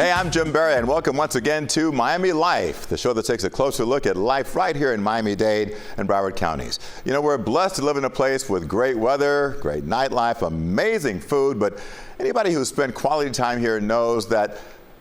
Hey, I'm Jim Barry, and welcome once again to Miami Life, the show that takes a closer look at life right here in Miami-Dade and Broward counties. You know, we're blessed to live in a place with great weather, great nightlife, amazing food, but anybody who's spent quality time here knows that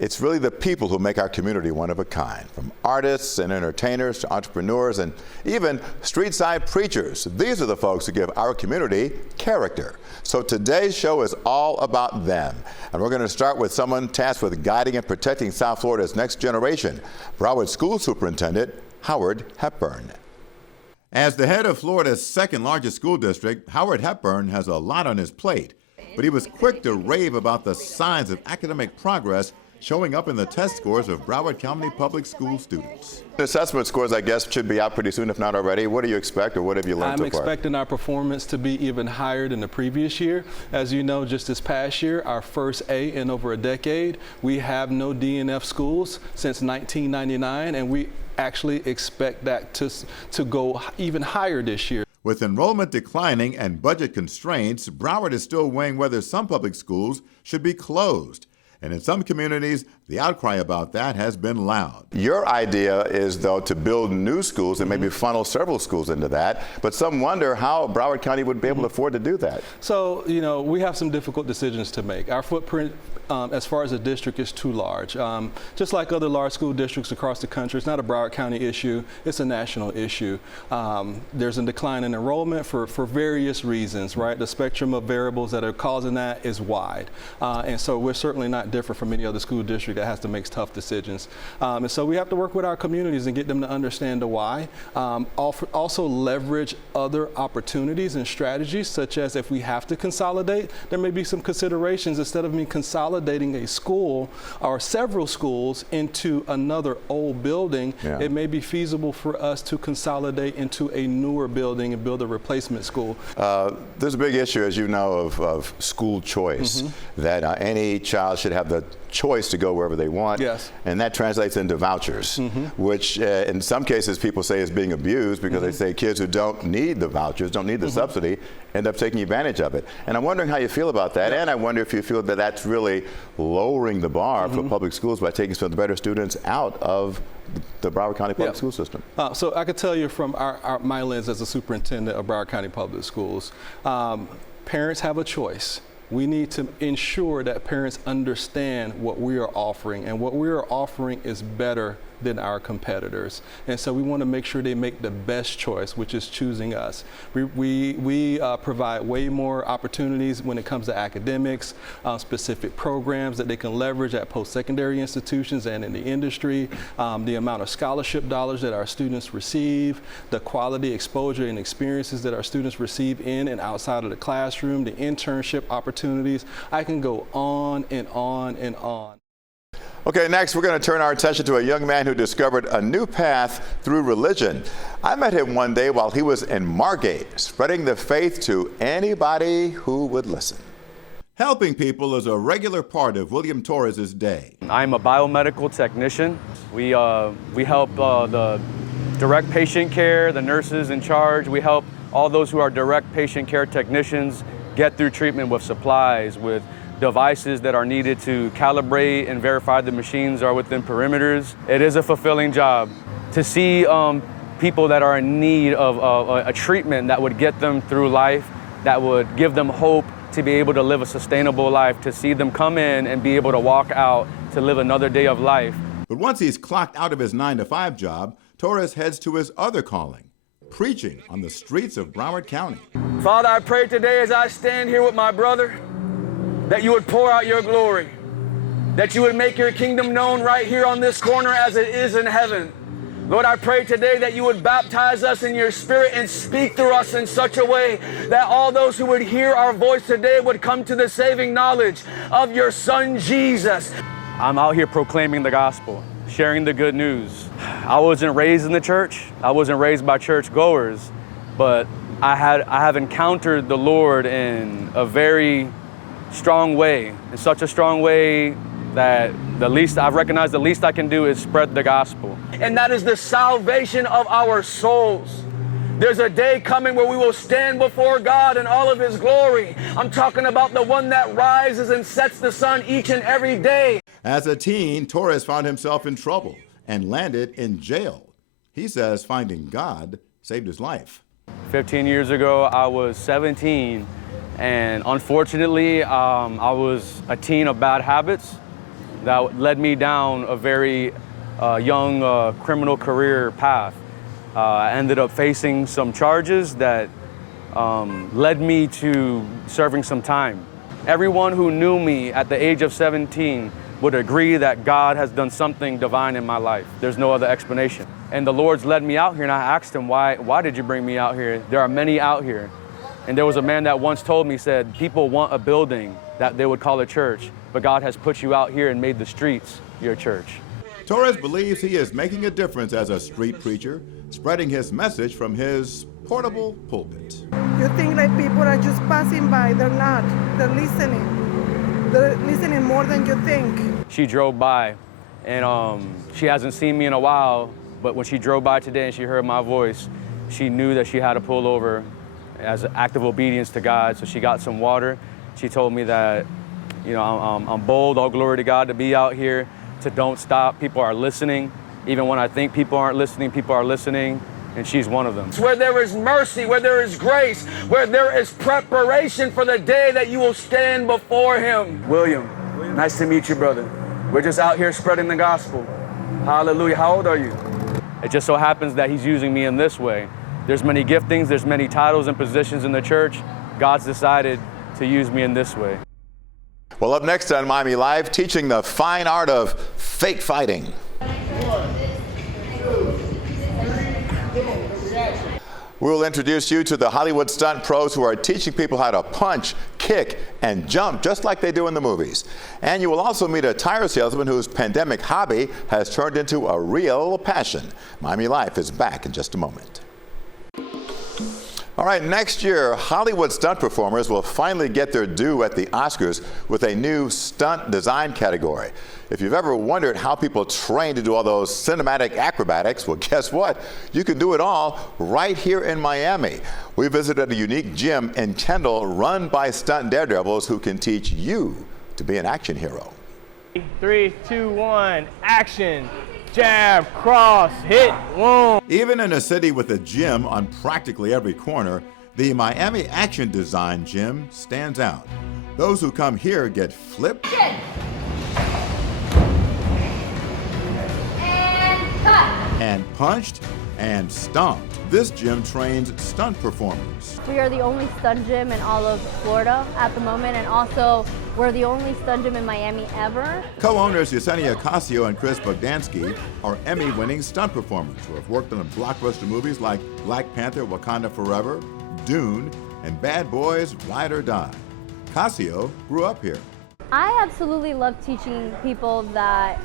it's really the people who make our community one of a kind, from artists and entertainers to entrepreneurs and even street-side preachers. These are the folks who give our community character. So today's show is all about them. And we're going to start with someone tasked with guiding and protecting South Florida's next generation, Broward School Superintendent Howard Hepburn. As the head of Florida's second largest school district, Howard Hepburn has a lot on his plate. But he was quick to rave about the signs of academic progress showing up in the test scores of Broward County public school students. The assessment scores, I guess, should be out pretty soon, if not already. What do you expect, or what have you learned so far? I'm expecting our performance to be even higher than the previous year. As you know, just this past year, our first A in over a decade. We have no DNF schools since 1999, and we actually expect that to go even higher this year. With enrollment declining and budget constraints, Broward is still weighing whether some public schools should be closed. And in some communities, the outcry about that has been loud. Your idea is, though, to build new schools and maybe funnel several schools into that. But some wonder how Broward County would be able to afford to do that. So, you know, we have some difficult decisions to make. Our footprint, as far as a district, is too large. Just like other large school districts across the country, it's not a Broward County issue, it's a national issue. There's a decline in enrollment for various reasons, right? The spectrum of variables that are causing that is wide. And so we're certainly not different from any other school district that has to make tough decisions. And so we have to work with our communities and get them to understand the why. Also leverage other opportunities and strategies, such as if we have to consolidate, there may be some considerations. Instead of me consolidating a school or several schools into another old building, it may be feasible for us to consolidate into a newer building and build a replacement school. There's a big issue, as you know, of school choice, that any child should have the choice to go wherever they want. Yes. And that translates into vouchers, which in some cases people say is being abused because they say kids who don't need the vouchers, don't need the subsidy, end up taking advantage of it. And I'm wondering how you feel about that. And I wonder if you feel that that's really lowering the bar for public schools by taking some of the better students out of the Broward County public school system. So I could tell you from my lens as a superintendent of Broward County Public Schools, parents have a choice. We need to ensure that parents understand what we are offering, and what we are offering is better than our competitors. And so we want to make sure they make the best choice, which is choosing us. We provide way more opportunities when it comes to academics, specific programs that they can leverage at post-secondary institutions and in the industry, the amount of scholarship dollars that our students receive, the quality exposure and experiences that our students receive in and outside of the classroom, the internship opportunities. I can go on and on and on. Okay, next we're going to turn our attention to a young man who discovered a new path through religion. I met him one day while he was in Margate, spreading the faith to anybody who would listen. Helping people is a regular part of William Torres' day. I'm a biomedical technician. We help the direct patient care, the nurses in charge. We help all those who are direct patient care technicians get through treatment with supplies, with devices that are needed to calibrate and verify the machines are within perimeters. It is a fulfilling job to see people that are in need of a treatment that would get them through life, that would give them hope to be able to live a sustainable life, to see them come in and be able to walk out to live another day of life. But once he's clocked out of his 9-to-5 job, Torres heads to his other calling, preaching on the streets of Broward County. Father, I pray today as I stand here with my brother, that you would pour out your glory, that you would make your kingdom known right here on this corner as it is in heaven. Lord, I pray today that you would baptize us in your spirit and speak through us in such a way that all those who would hear our voice today would come to the saving knowledge of your Son, Jesus. I'm out here proclaiming the gospel, sharing the good news. I wasn't raised in the church. I wasn't raised by church goers, but I have encountered the Lord in a very strong way, in such a strong way that I've recognized the least I can do is spread the gospel. And that is the salvation of our souls. There's a day coming where we will stand before God in all of his glory. I'm talking about the one that rises and sets the sun each and every day. As a teen, Torres found himself in trouble and landed in jail. He says finding God saved his life. 15 years ago, I was 17, and unfortunately, I was a teen of bad habits that led me down a very young criminal career path. I ended up facing some charges that led me to serving some time. Everyone who knew me at the age of 17 would agree that God has done something divine in my life. There's no other explanation. And the Lord's led me out here, and I asked him, why did you bring me out here? There are many out here. And there was a man that once told me, said, people want a building that they would call a church, but God has put you out here and made the streets your church. Torres believes he is making a difference as a street preacher, spreading his message from his portable pulpit. You think like people are just passing by. They're not. They're listening. They're listening more than you think. She drove by, and she hasn't seen me in a while, but when she drove by today and she heard my voice, she knew that she had to pull over as an act of obedience to God. So she got some water. She told me that, you know, I'm bold, all glory to God, to be out here, to don't stop. People are listening. Even when I think people aren't listening, people are listening, and she's one of them. Where there is mercy, where there is grace, where there is preparation for the day that you will stand before him. William, nice to meet you, brother. We're just out here spreading the gospel. Hallelujah. How old are you? It just so happens that he's using me in this way. There's many giftings, there's many titles and positions in the church. God's decided to use me in this way. Well, up next on Miami Live, teaching the fine art of fake fighting. We'll introduce you to the Hollywood stunt pros who are teaching people how to punch, kick, and jump just like they do in the movies. And you will also meet a tire salesman whose pandemic hobby has turned into a real passion. Miami Life is back in just a moment. All right, next year, Hollywood stunt performers will finally get their due at the Oscars with a new stunt design category. If you've ever wondered how people train to do all those cinematic acrobatics, well, guess what? You can do it all right here in Miami. We visited a unique gym in Kendall run by stunt daredevils who can teach you to be an action hero. 3, 2, 1, action. Jab, cross, hit, boom. Even in a city with a gym on practically every corner, the Miami Action Design Gym stands out. Those who come here get flipped and punched and stomped. This gym trains stunt performers. We are the only stunt gym in all of Florida at the moment, and also we're the only stunt gym in Miami ever. Co-owners Yesenia Ocasio and Chris Bogdansky are Emmy-winning stunt performers who have worked on blockbuster movies like Black Panther: Wakanda Forever, Dune, and Bad Boys: Ride or Die. Ocasio grew up here. I absolutely love teaching people that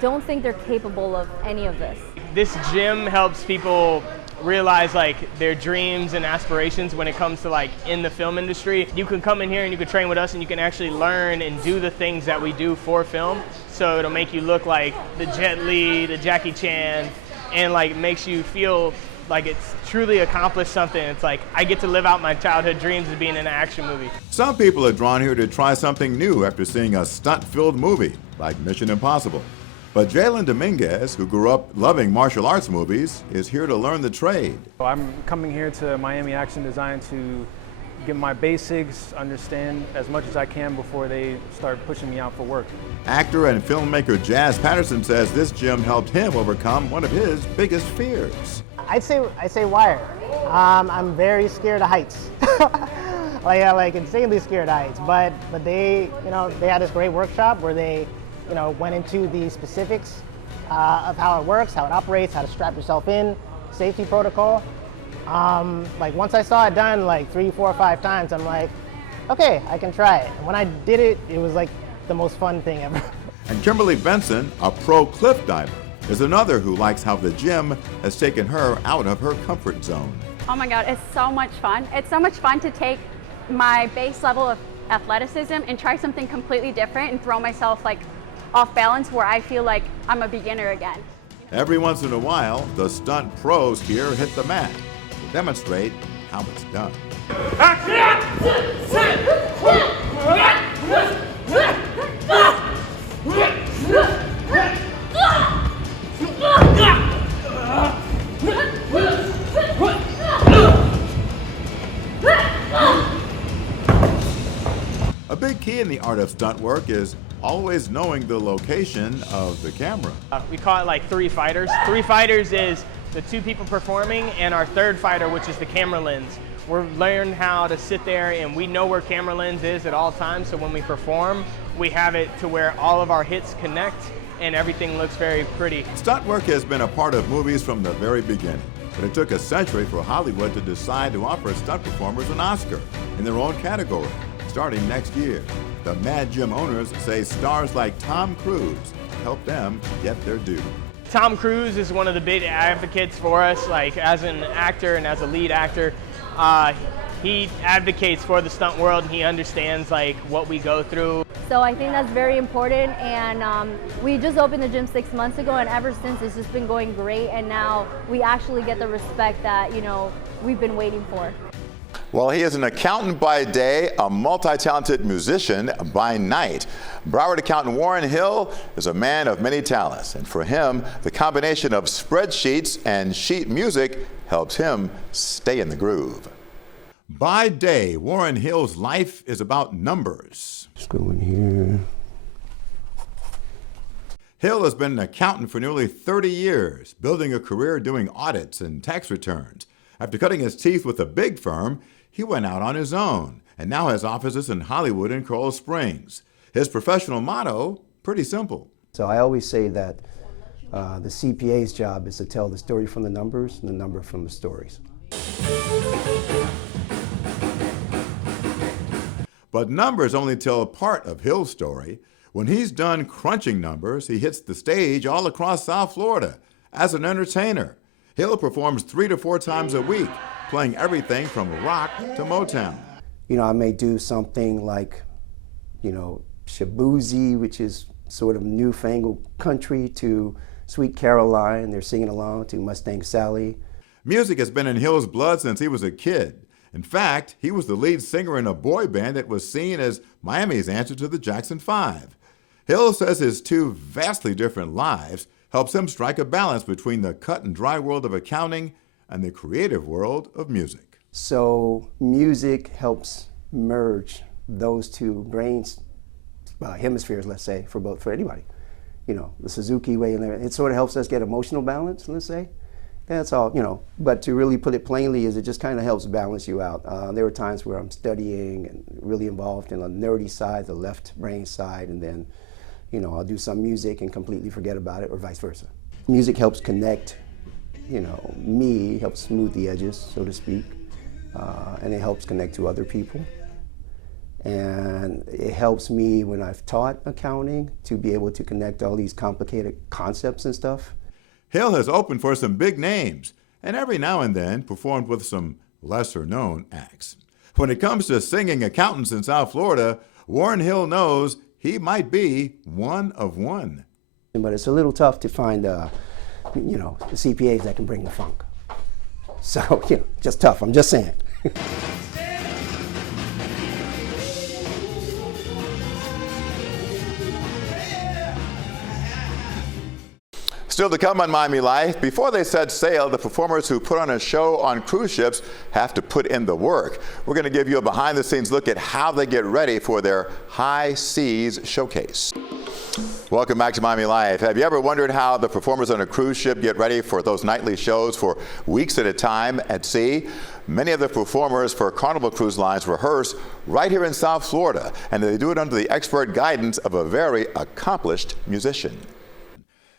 don't think they're capable of any of this. This gym helps people realize like their dreams and aspirations when it comes to like in the film industry. You can come in here and you can train with us and you can actually learn and do the things that we do for film. So it'll make you look like the Jet Li, the Jackie Chan, and like makes you feel like it's truly accomplished something. It's like I get to live out my childhood dreams of being in an action movie. Some people are drawn here to try something new after seeing a stunt-filled movie like Mission Impossible. But Jalen Dominguez, who grew up loving martial arts movies, is here to learn the trade. I'm coming here to Miami Action Design to get my basics, understand as much as I can before they start pushing me out for work. Actor and filmmaker Jazz Patterson says this gym helped him overcome one of his biggest fears. I'd say wire. I'm very scared of heights. like insanely scared of heights. But they, they had this great workshop where they, went into the specifics of how it works, how it operates, how to strap yourself in, safety protocol. Like once I saw it done like 3, 4, 5 times, I'm like, okay, I can try it. And when I did it, it was like the most fun thing ever. And Kimberly Benson, a pro cliff diver, is another who likes how the gym has taken her out of her comfort zone. Oh my God, it's so much fun. It's so much fun to take my base level of athleticism and try something completely different and throw myself like off balance where I feel like I'm a beginner again. Every once in a while, the stunt pros here hit the mat to demonstrate how it's done. Action! A big key in the art of stunt work is always knowing the location of the camera. We call it like 3 fighters. 3 fighters is the 2 people performing and our 3rd fighter, which is the camera lens. We're learning how to sit there and we know where camera lens is at all times, so when we perform, we have it to where all of our hits connect and everything looks very pretty. Stunt work has been a part of movies from the very beginning, but it took a century for Hollywood to decide to offer stunt performers an Oscar in their own category, starting next year. The Mad Gym owners say stars like Tom Cruise help them get their due. Tom Cruise is one of the big advocates for us, like as an actor and as a lead actor. He advocates for the stunt world and he understands like what we go through. So I think that's very important, and we just opened the gym 6 months ago, and ever since it's just been going great, and now we actually get the respect that, you know, we've been waiting for. Well, he is an accountant by day, a multi-talented musician by night. Broward accountant Warren Hill is a man of many talents, and for him, the combination of spreadsheets and sheet music helps him stay in the groove. By day, Warren Hill's life is about numbers. Let's go in here. Hill has been an accountant for nearly 30 years, building a career doing audits and tax returns. After cutting his teeth with a big firm, he went out on his own and now has offices in Hollywood and Coral Springs. His professional motto, pretty simple. So I always say that the CPA's job is to tell the story from the numbers and the number from the stories. But numbers only tell a part of Hill's story. When he's done crunching numbers, he hits the stage all across South Florida as an entertainer. Hill performs 3 to 4 times a week, playing everything from rock to Motown. You know, I may do something like, you know, Shabuzi, which is sort of newfangled country, to Sweet Caroline. They're singing along to Mustang Sally. Music has been in Hill's blood since he was a kid. In fact, he was the lead singer in a boy band that was seen as Miami's answer to the Jackson 5. Hill says his 2 vastly different lives helps him strike a balance between the cut and dry world of accounting and the creative world of music. So music helps merge those 2 brains, hemispheres, let's say, for anybody. You know, the Suzuki way, and it sort of helps us get emotional balance, let's say. That's all, you know, but to really put it plainly is it just kind of helps balance you out. There were times where I'm studying and really involved in the nerdy side, the left brain side, and then, you know, I'll do some music and completely forget about it, or vice versa. Music helps connect, you know, me, helps smooth the edges, so to speak, and it helps connect to other people. And it helps me when I've taught accounting to be able to connect all these complicated concepts and stuff. Hill has opened for some big names and every now and then performed with some lesser-known acts. When it comes to singing accountants in South Florida, Warren Hill knows he might be one of one. But it's a little tough to find, you know, the CPAs that can bring the funk. So, you know, just tough, I'm just saying. Still to come on Miami Life, before they set sail, the performers who put on a show on cruise ships have to put in the work. We're going to give you a behind-the-scenes look at how they get ready for their high seas showcase. Welcome back to Miami Life. Have you ever wondered how the performers on a cruise ship get ready for those nightly shows for weeks at a time at sea? Many of the performers for Carnival Cruise Lines rehearse right here in South Florida, and they do it under the expert guidance of a very accomplished musician.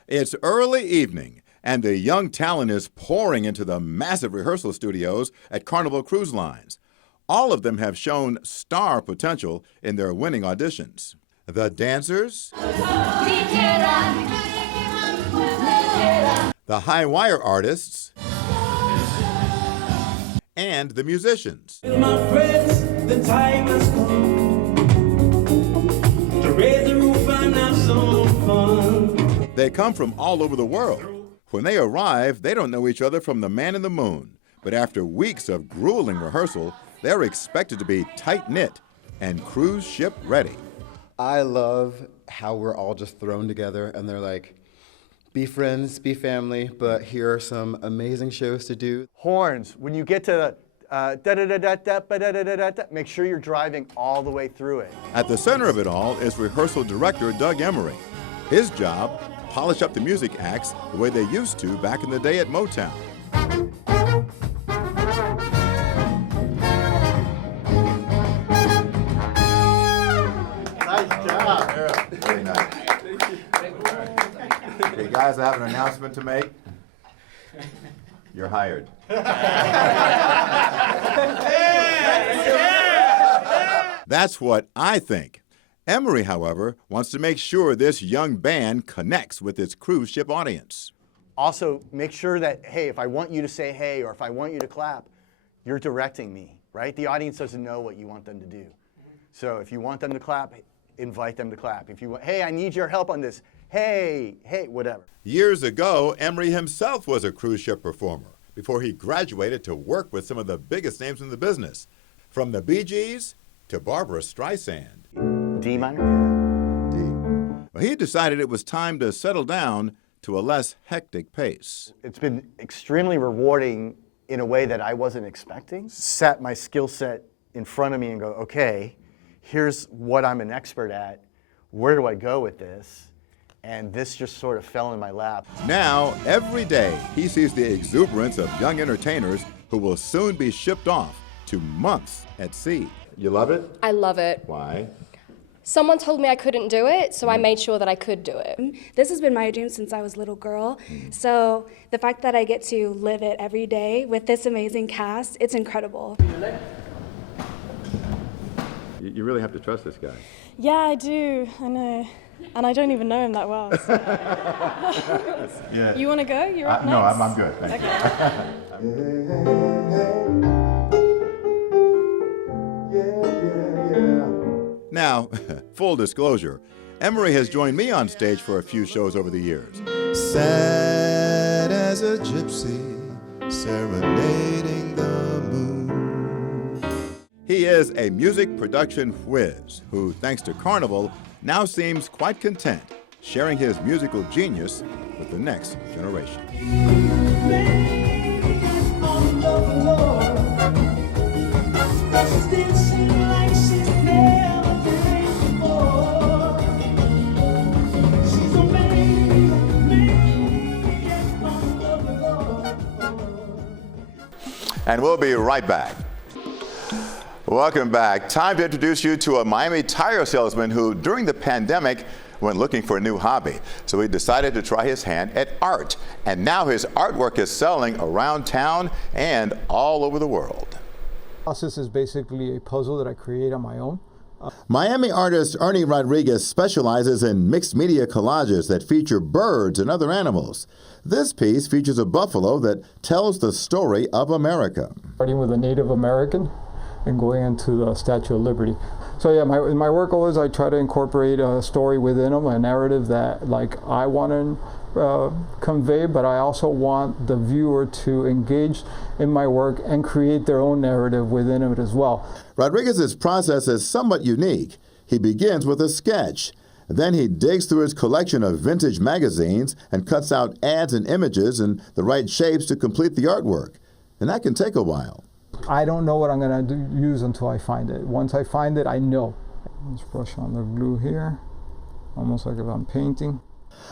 It's early evening, and the young talent is pouring into the massive rehearsal studios at Carnival Cruise Lines. All of them have shown star potential in their winning auditions. The dancers, the high wire artists, and the musicians. My friends, the time has come to raise the roof and have some fun. They come from all over the world. When they arrive, they don't know each other from the man in the moon. But after weeks of grueling rehearsal, they're expected to be tight-knit and cruise ship ready. I love how we're all just thrown together and they're like, be friends, be family, but here are some amazing shows to do. Horns, when you get to Make sure you're driving all the way through it. At the center of it all is rehearsal director Doug Emery. His job, polish up the music acts the way they used to back in the day at Motown. Nice job. Very nice. Okay, guys, I have an announcement to make. You're hired. That's what I think. Emery, however, wants to make sure this young band connects with its cruise ship audience. Also, make sure that, hey, if I want you to say hey or if I want you to clap, you're directing me, right? The audience doesn't know what you want them to do. So if you want them to clap, invite them to clap. If you want, hey, I need your help on this. Hey, whatever. Years ago, Emery himself was a cruise ship performer before he graduated to work with some of the biggest names in the business, from the Bee Gees to Barbara Streisand. D minor? D. Well, he decided it was time to settle down to a less hectic pace. It's been extremely rewarding in a way that I wasn't expecting. Set my skill set in front of me and go, okay, here's what I'm an expert at. Where do I go with this? And this just sort of fell in my lap. Now, every day, he sees the exuberance of young entertainers who will soon be shipped off to months at sea. You love it? I love it. Why? Someone told me I couldn't do it, so I made sure that I could do it. This has been my dream since I was a little girl. So the fact that I get to live it every day with this amazing cast, it's incredible. You really have to trust this guy. Yeah, I do. I know. And I don't even know him that well. So. Yeah. You want to go? You're up next? No, I'm good. Thank you. Now, full disclosure, Emery has joined me on stage for a few shows over the years. Sad as a gypsy, serenading the moon. He is a music production whiz who, thanks to Carnival, now seems quite content sharing his musical genius with the next generation. And we'll be right back. Welcome back. Time to introduce you to a Miami tire salesman who, during the pandemic, went looking for a new hobby. So he decided to try his hand at art. And now his artwork is selling around town and all over the world. This is basically a puzzle that I create on my own. Miami artist Ernie Rodriguez specializes in mixed media collages that feature birds and other animals. This piece features a buffalo that tells the story of America. Starting with a Native American and going into the Statue of Liberty. So yeah, in my work always I try to incorporate a story within them, a narrative that like I want to convey, but I also want the viewer to engage in my work and create their own narrative within it as well. Rodriguez's process is somewhat unique. He begins with a sketch. Then he digs through his collection of vintage magazines and cuts out ads and images in the right shapes to complete the artwork. And that can take a while. I don't know what I'm going to use until I find it. Once I find it, I know. Let's brush on the glue here, almost like if I'm painting.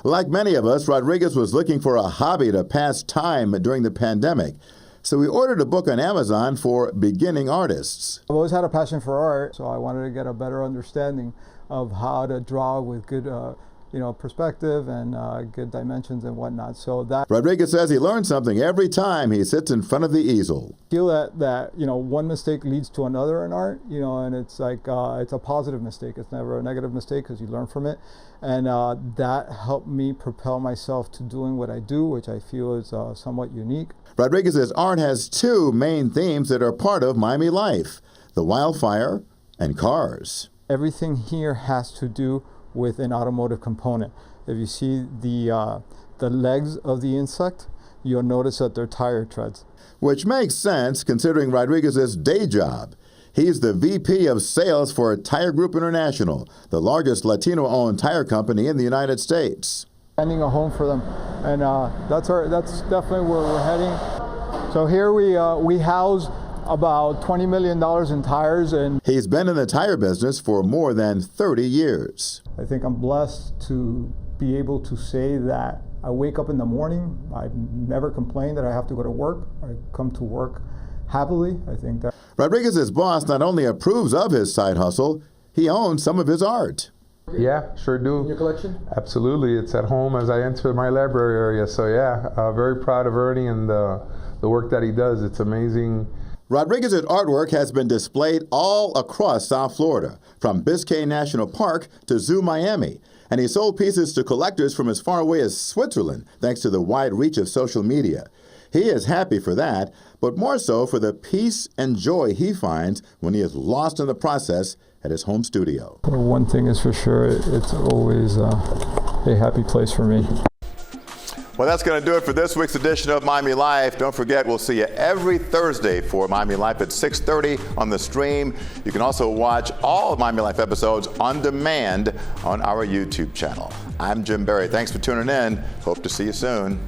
Like many of us, Rodriguez was looking for a hobby to pass time during the pandemic. So he ordered a book on Amazon for beginning artists. I've always had a passion for art, so I wanted to get a better understanding of how to draw with good perspective and good dimensions and whatnot. So that Rodriguez says he learns something every time he sits in front of the easel. I feel that one mistake leads to another in art, and it's like it's a positive mistake. It's never a negative mistake because you learn from it, and that helped me propel myself to doing what I do, which I feel is somewhat unique. Rodriguez's art has two main themes that are part of Miami life: the wildfire and cars. Everything here has to do with an automotive component. If you see the legs of the insect, you'll notice that they're tire treads. Which makes sense considering Rodriguez's day job. He's the VP of sales for Tire Group International, the largest Latino-owned tire company in the United States. Finding a home for them, and that's definitely where we're heading. So here we house about $20 million in tires, and he's been in the tire business for more than 30 years. I think I'm blessed to be able to say that I wake up in the morning, I never complain that I have to go to work. I come to work happily. I think that Rodriguez's boss not only approves of his side hustle, he owns some of his art. Yeah, sure do. In your collection? Absolutely. It's at home as I enter my library area. So yeah, very proud of Ernie and the work that he does. It's amazing. Rodriguez's artwork has been displayed all across South Florida, from Biscayne National Park to Zoo Miami. And he sold pieces to collectors from as far away as Switzerland, thanks to the wide reach of social media. He is happy for that, but more so for the peace and joy he finds when he is lost in the process at his home studio. Well, one thing is for sure, it's always a happy place for me. Well, that's going to do it for this week's edition of Miami Life. Don't forget, we'll see you every Thursday for Miami Life at 6:30 on the stream. You can also watch all of Miami Life episodes on demand on our YouTube channel. I'm Jim Berry. Thanks for tuning in. Hope to see you soon.